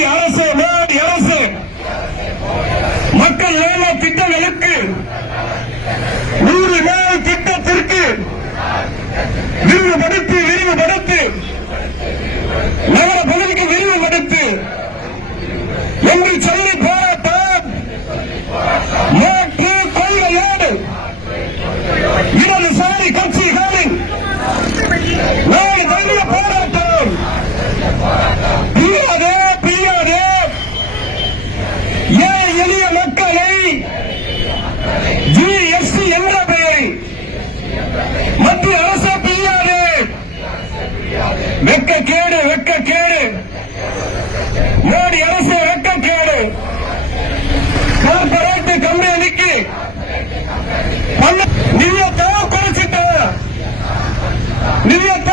மோடி அரசு மோடி அரசு. மக்கள் நல திட்டங்களுக்கு நூறு நாள் திட்டத்திற்கு விரிவுபடுத்தி ஏழை எளிய மக்களை ஜிஎஸ்டி என்ற பெயரில் மத்திய அரசு பிரியாது? வெக்க கேடு வெக்க கேடு மோடி அரசு வெக்க கேடு கார்பரேட் கம்பெனிக்கு பண- நிதியத்தை குறைச்சிட்ட. நிதியத்தை